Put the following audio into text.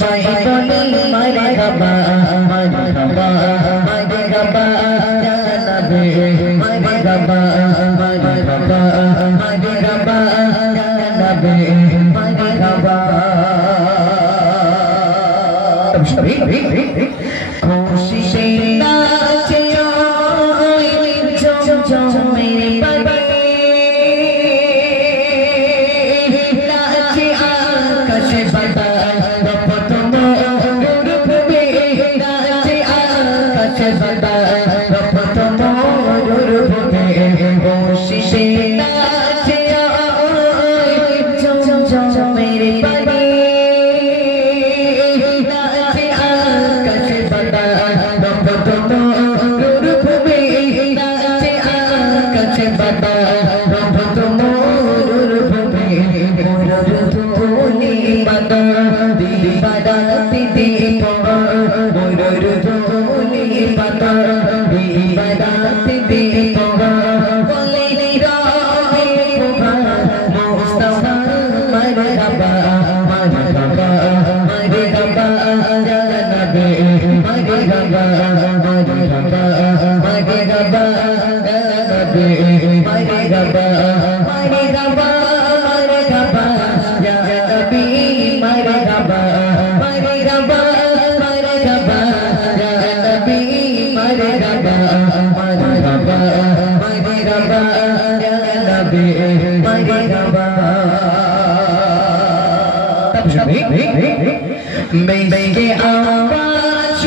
সবাই বলি মারহাবা মারহাবা মারহাবা ইয়া নবী মারহাবা মারহাবা মারহাবা ইয়া নবী মারহাবা খুশি সে নাচে ঝুম মেরে বাবা নাচে আকাশে বাবা রপতম রূপে নাচে আকাশে বাবা রপতম রূপে খুশি সে নাচে ঝুম মেরে বাবা নাচে আকাশে বাবা রপতম রূপে নাচে আকাশে বাবা রপতম রূপে মোরধুলি বাদা দিবাদা তিতি পবা মোরধুলি বাদা দিবাদা তিতি পবা বলে নিরাবে পবা মুস্তাফা মারহাবা মারহাবা মারহাবা ইয়া নবী মারহাবা মারহাবা মারহাবা ইয়া নবী মারহাবা মারহাবা মারহাবা ইয়া নবী মারহাবা মারহাবা মারহাবা ইয়া নবী মারহাবা মারহাবা মারহাবা ইয়া নবী মারহাবা মেরে आवाज़